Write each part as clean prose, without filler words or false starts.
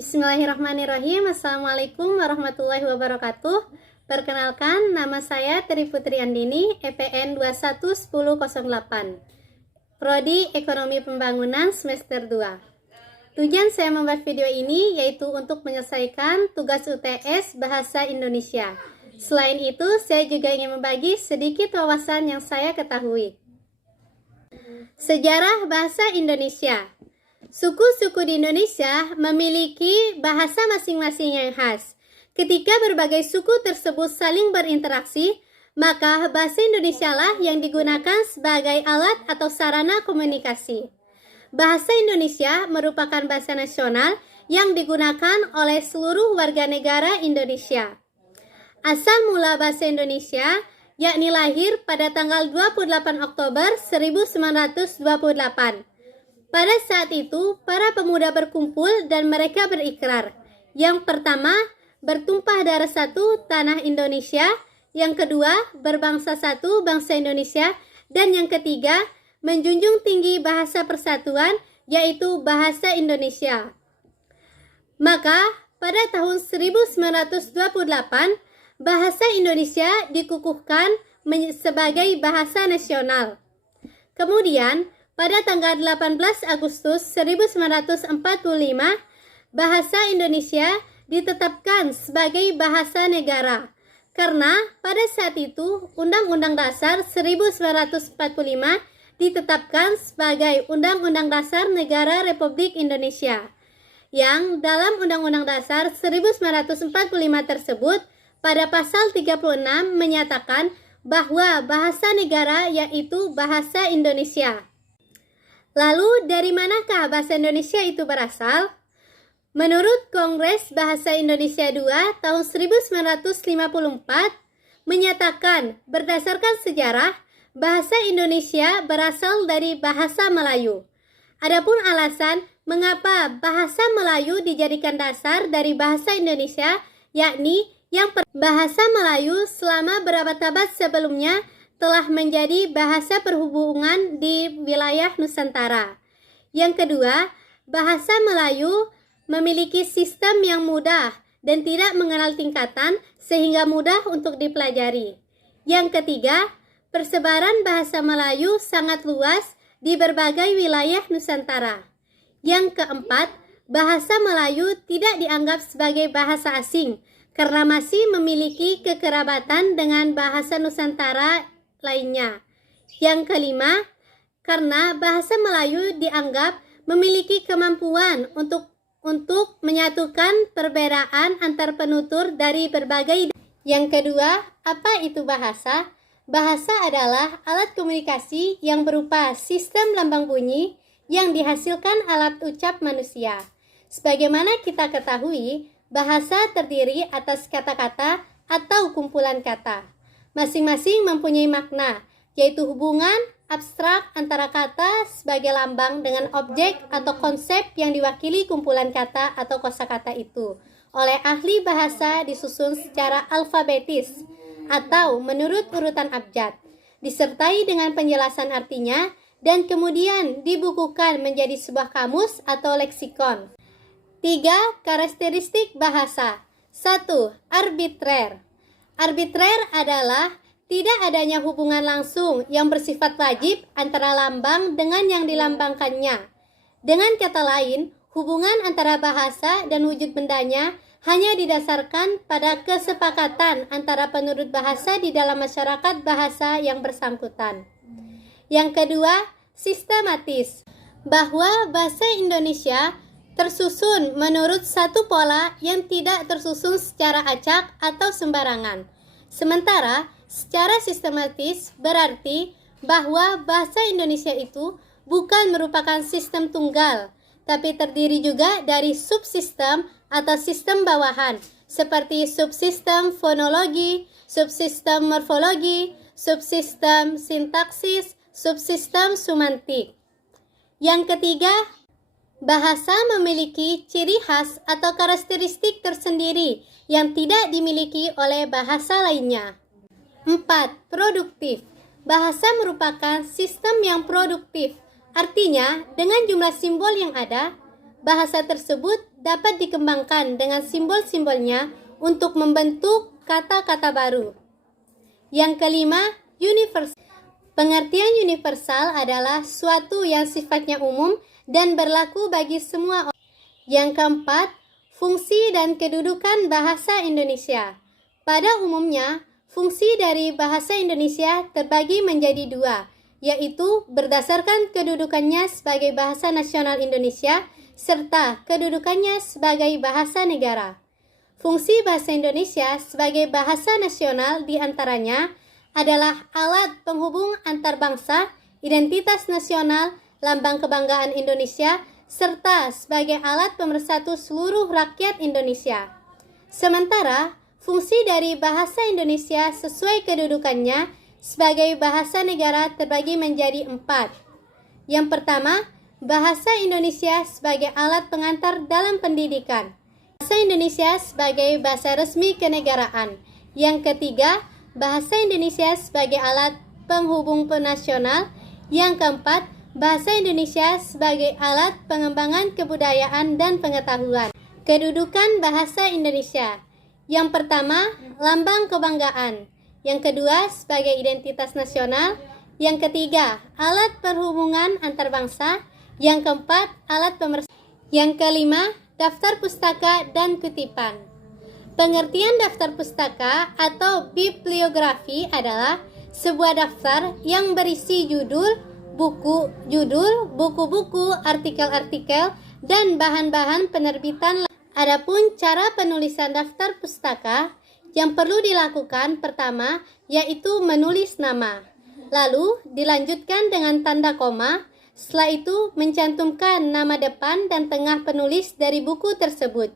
Bismillahirrahmanirrahim. Assalamualaikum warahmatullahi wabarakatuh. Perkenalkan, nama saya Tri Putri Andini, EPN 211008, Prodi Ekonomi Pembangunan semester 2. Tujuan saya membuat video ini yaitu untuk menyelesaikan tugas UTS Bahasa Indonesia. Selain itu, saya juga ingin membagi sedikit wawasan yang saya ketahui. Sejarah Bahasa Indonesia. Suku-suku di Indonesia memiliki bahasa masing-masing yang khas. Ketika berbagai suku tersebut saling berinteraksi, maka bahasa Indonesia lah yang digunakan sebagai alat atau sarana komunikasi. Bahasa Indonesia merupakan bahasa nasional yang digunakan oleh seluruh warga negara Indonesia. Asal mula bahasa Indonesia yakni lahir pada tanggal 28 Oktober 1928. Pada saat itu, para pemuda berkumpul dan mereka berikrar. Yang pertama, bertumpah darah satu, tanah Indonesia. Yang kedua, berbangsa satu, bangsa Indonesia. Dan yang ketiga, menjunjung tinggi bahasa persatuan, yaitu bahasa Indonesia. Maka, pada tahun 1928, bahasa Indonesia dikukuhkan sebagai bahasa nasional. Kemudian, pada tanggal 18 Agustus 1945, bahasa Indonesia ditetapkan sebagai bahasa negara. Karena pada saat itu, Undang-Undang Dasar 1945 ditetapkan sebagai Undang-Undang Dasar Negara Republik Indonesia. Yang dalam Undang-Undang Dasar 1945 tersebut, pada pasal 36 menyatakan bahwa bahasa negara yaitu bahasa Indonesia. Lalu, dari manakah bahasa Indonesia itu berasal? Menurut Kongres Bahasa Indonesia II tahun 1954 menyatakan berdasarkan sejarah, bahasa Indonesia berasal dari bahasa Melayu. Adapun alasan mengapa bahasa Melayu dijadikan dasar dari bahasa Indonesia, yakni bahasa Melayu selama berabad-abad sebelumnya telah menjadi bahasa perhubungan di wilayah Nusantara. Yang kedua, bahasa Melayu memiliki sistem yang mudah dan tidak mengenal tingkatan sehingga mudah untuk dipelajari. Yang ketiga, persebaran bahasa Melayu sangat luas di berbagai wilayah Nusantara. Yang keempat, bahasa Melayu tidak dianggap sebagai bahasa asing karena masih memiliki kekerabatan dengan bahasa Nusantara lainnya. Yang kelima, karena bahasa Melayu dianggap memiliki kemampuan untuk menyatukan perbedaan antar penutur dari berbagai. Yang kedua, apa itu bahasa? Bahasa adalah alat komunikasi yang berupa sistem lambang bunyi yang dihasilkan alat ucap manusia. Sebagaimana kita ketahui, bahasa terdiri atas kata-kata atau kumpulan kata. Masing-masing mempunyai makna, yaitu hubungan abstrak antara kata sebagai lambang dengan objek atau konsep yang diwakili kumpulan kata atau kosakata itu. Oleh ahli bahasa disusun secara alfabetis atau menurut urutan abjad, disertai dengan penjelasan artinya dan kemudian dibukukan menjadi sebuah kamus atau leksikon. 3. Karakteristik bahasa. 1. Arbitrer. Arbitrer adalah tidak adanya hubungan langsung yang bersifat wajib antara lambang dengan yang dilambangkannya. Dengan kata lain, hubungan antara bahasa dan wujud bendanya hanya didasarkan pada kesepakatan antara penurut bahasa di dalam masyarakat bahasa yang bersangkutan. Yang kedua, sistematis. Bahwa bahasa Indonesia tersusun menurut satu pola yang tidak tersusun secara acak atau sembarangan. Sementara, secara sistematis berarti bahwa bahasa Indonesia itu bukan merupakan sistem tunggal, tapi terdiri juga dari subsistem atau sistem bawahan, seperti subsistem fonologi, subsistem morfologi, subsistem sintaksis, subsistem semantik. Yang ketiga, bahasa memiliki ciri khas atau karakteristik tersendiri yang tidak dimiliki oleh bahasa lainnya. 4. Produktif. Bahasa merupakan sistem yang produktif. Artinya, dengan jumlah simbol yang ada, bahasa tersebut dapat dikembangkan dengan simbol-simbolnya untuk membentuk kata-kata baru. Yang kelima, universal. Pengertian universal adalah suatu yang sifatnya umum dan berlaku bagi semua orang. Yang keempat, fungsi dan kedudukan bahasa Indonesia. Pada umumnya, fungsi dari bahasa Indonesia terbagi menjadi dua, yaitu berdasarkan kedudukannya sebagai bahasa nasional Indonesia serta kedudukannya sebagai bahasa negara. Fungsi bahasa Indonesia sebagai bahasa nasional diantaranya adalah alat penghubung antar bangsa, identitas nasional, lambang kebanggaan Indonesia, serta sebagai alat pemersatu seluruh rakyat Indonesia. Sementara, fungsi dari bahasa Indonesia sesuai kedudukannya sebagai bahasa negara terbagi menjadi 4. Yang pertama, bahasa Indonesia sebagai alat pengantar dalam pendidikan. Bahasa Indonesia sebagai bahasa resmi kenegaraan. Yang ketiga, bahasa Indonesia sebagai alat penghubung nasional. Yang keempat, bahasa Indonesia sebagai alat pengembangan kebudayaan dan pengetahuan. Kedudukan bahasa Indonesia. Yang pertama, lambang kebanggaan. Yang kedua, sebagai identitas nasional. Yang ketiga, alat perhubungan antar bangsa. Yang keempat, alat pemersatu. Yang kelima, daftar pustaka dan kutipan. Pengertian daftar pustaka atau bibliografi adalah sebuah daftar yang berisi judul, buku-buku, artikel-artikel, dan bahan-bahan penerbitan. Adapun cara penulisan daftar pustaka yang perlu dilakukan pertama yaitu menulis nama, lalu dilanjutkan dengan tanda koma, setelah itu mencantumkan nama depan dan tengah penulis dari buku tersebut.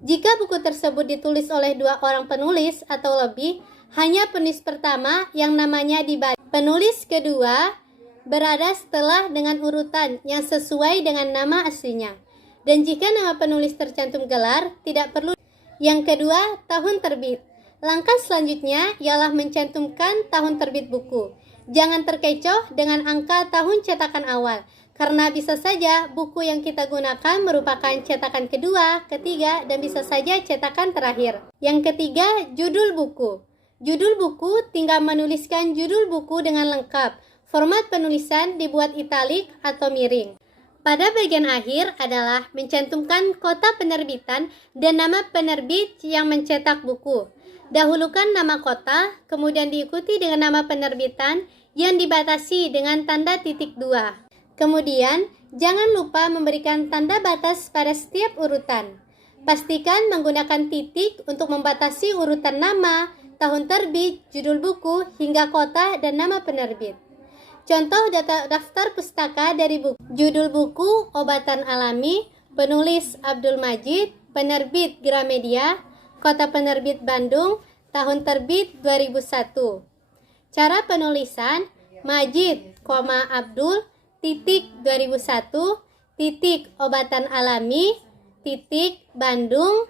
Jika buku tersebut ditulis oleh 2 orang penulis atau lebih, hanya penulis pertama yang namanya dibaca. Penulis kedua berada setelah dengan urutan yang sesuai dengan nama aslinya. Dan jika nama penulis tercantum gelar, tidak perlu. Yang kedua, tahun terbit. Langkah selanjutnya ialah mencantumkan tahun terbit buku. Jangan terkecoh dengan angka tahun cetakan awal, karena bisa saja buku yang kita gunakan merupakan cetakan kedua, ketiga, dan bisa saja cetakan terakhir. Yang ketiga, judul buku. Judul buku tinggal menuliskan judul buku dengan lengkap. Format penulisan dibuat italik atau miring. Pada bagian akhir adalah mencantumkan kota penerbitan dan nama penerbit yang mencetak buku. Dahulukan nama kota, kemudian diikuti dengan nama penerbitan yang dibatasi dengan tanda titik 2. Kemudian, jangan lupa memberikan tanda batas pada setiap urutan. Pastikan menggunakan titik untuk membatasi urutan nama, tahun terbit, judul buku, hingga kota dan nama penerbit. Contoh daftar pustaka dari buku. Judul buku Obatan Alami, penulis Abdul Majid, penerbit Gramedia, kota penerbit Bandung, tahun terbit 2001. Cara penulisan Majid, Abdul, titik 2001, titik Obatan Alami, titik Bandung,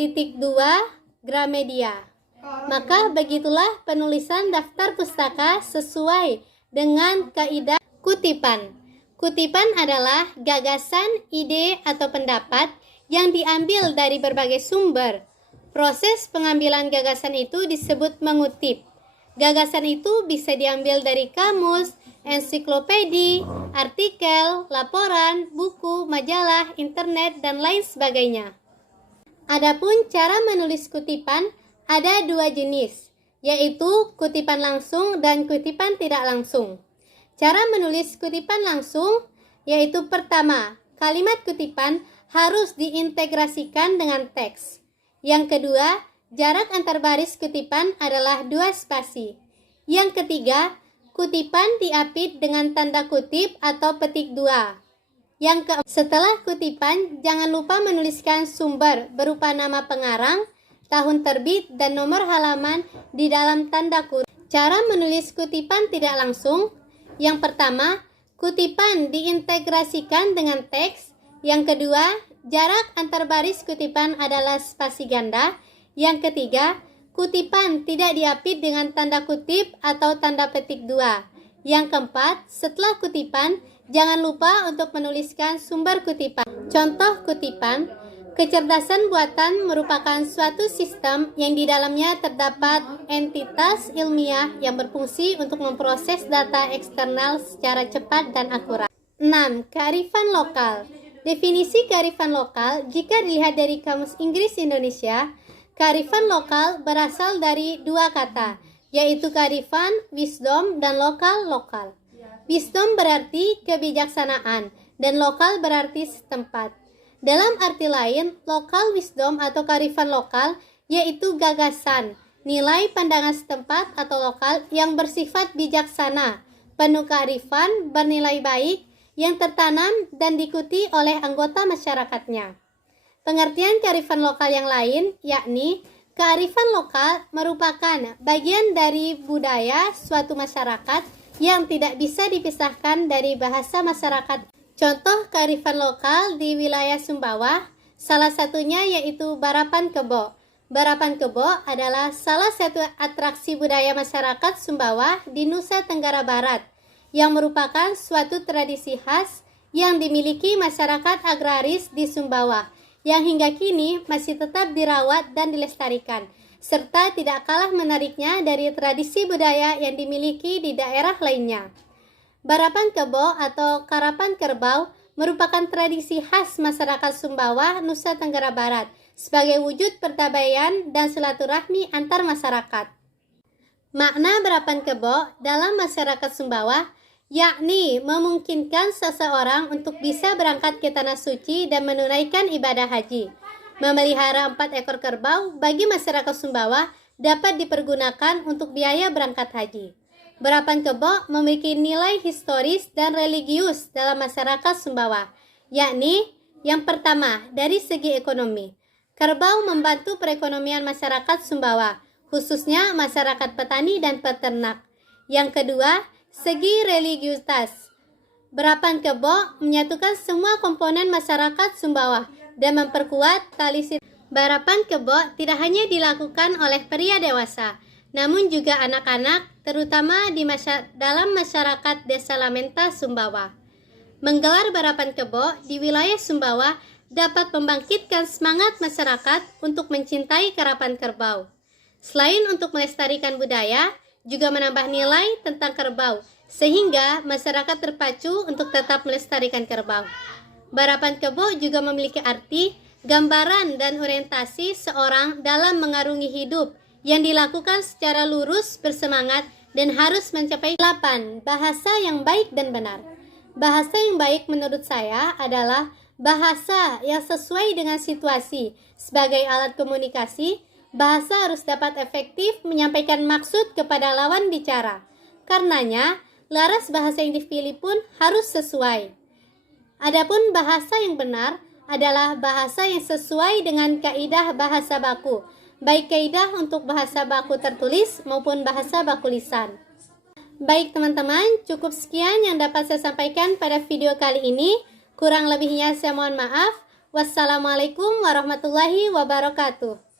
titik 2 Gramedia. Maka begitulah penulisan daftar pustaka sesuai dengan kaidah kutipan. Kutipan adalah gagasan, ide, atau pendapat yang diambil dari berbagai sumber. Proses pengambilan gagasan itu disebut mengutip. Gagasan itu bisa diambil dari kamus, ensiklopedi, artikel, laporan, buku, majalah, internet, dan lain sebagainya. Adapun cara menulis kutipan ada 2 jenis, yaitu kutipan langsung dan kutipan tidak langsung. Cara menulis kutipan langsung yaitu pertama, kalimat kutipan harus diintegrasikan dengan teks. Yang kedua, jarak antar baris kutipan adalah 2 spasi. Yang ketiga, kutipan diapit dengan tanda kutip atau petik 2. Setelah kutipan, jangan lupa menuliskan sumber berupa nama pengarang, tahun terbit, dan nomor halaman di dalam tanda kutip. Cara menulis kutipan tidak langsung. Yang pertama, kutipan diintegrasikan dengan teks. Yang kedua, jarak antar baris kutipan adalah spasi ganda. Yang ketiga, kutipan tidak diapit dengan tanda kutip atau tanda petik 2. Yang keempat, setelah kutipan, jangan lupa untuk menuliskan sumber kutipan. Contoh kutipan, Kecerdasan buatan merupakan suatu sistem yang di dalamnya terdapat entitas ilmiah yang berfungsi untuk memproses data eksternal secara cepat dan akurat. 6. Kearifan lokal. Definisi kearifan lokal jika dilihat dari Kamus Inggris Indonesia, kearifan lokal berasal dari dua kata, yaitu kearifan, wisdom, dan lokal. Wisdom berarti kebijaksanaan, dan lokal berarti setempat. Dalam arti lain, lokal wisdom atau kearifan lokal yaitu gagasan, nilai pandangan setempat atau lokal yang bersifat bijaksana, penuh kearifan, bernilai baik, yang tertanam dan diikuti oleh anggota masyarakatnya. Pengertian kearifan lokal yang lain yakni kearifan lokal merupakan bagian dari budaya suatu masyarakat yang tidak bisa dipisahkan dari bahasa masyarakat. Contoh kearifan lokal di wilayah Sumbawa, salah satunya yaitu Barapan Kebo. Barapan Kebo adalah salah satu atraksi budaya masyarakat Sumbawa di Nusa Tenggara Barat, yang merupakan suatu tradisi khas yang dimiliki masyarakat agraris di Sumbawa, yang hingga kini masih tetap dirawat dan dilestarikan, serta tidak kalah menariknya dari tradisi budaya yang dimiliki di daerah lainnya. Barapan Kebo atau Karapan Kerbau merupakan tradisi khas masyarakat Sumbawa, Nusa Tenggara Barat sebagai wujud pertabayan dan silaturahmi antar masyarakat. Makna Barapan Kebo dalam masyarakat Sumbawa yakni memungkinkan seseorang untuk bisa berangkat ke Tanah Suci dan menunaikan ibadah haji. Memelihara 4 ekor kerbau bagi masyarakat Sumbawa dapat dipergunakan untuk biaya berangkat haji. Barapan Kebo memiliki nilai historis dan religius dalam masyarakat Sumbawa, yakni yang pertama dari segi ekonomi. Kerbau membantu perekonomian masyarakat Sumbawa, khususnya masyarakat petani dan peternak. Yang kedua, segi religiusitas. Barapan Kebo menyatukan semua komponen masyarakat Sumbawa dan memperkuat tali silaturahmi. Barapan Kebo tidak hanya dilakukan oleh pria dewasa, namun juga anak-anak, terutama dalam masyarakat Desa Lamenta, Sumbawa. Menggelar Barapan Kebo di wilayah Sumbawa dapat membangkitkan semangat masyarakat untuk mencintai karapan kerbau. Selain untuk melestarikan budaya, juga menambah nilai tentang kerbau, sehingga masyarakat terpacu untuk tetap melestarikan kerbau. Barapan Kebo juga memiliki arti, gambaran, dan orientasi seorang dalam mengarungi hidup, yang dilakukan secara lurus, bersemangat, dan harus mencapai 8. Bahasa yang baik dan benar. Bahasa yang baik menurut saya adalah bahasa yang sesuai dengan situasi. Sebagai alat komunikasi, bahasa harus dapat efektif menyampaikan maksud kepada lawan bicara. Karenanya, laras bahasa yang dipilih pun harus sesuai. Adapun bahasa yang benar adalah bahasa yang sesuai dengan kaidah bahasa baku, baik kaidah untuk bahasa baku tertulis maupun bahasa baku lisan. Baik teman-teman, cukup sekian yang dapat saya sampaikan pada video kali ini. Kurang lebihnya saya mohon maaf. Wassalamualaikum warahmatullahi wabarakatuh.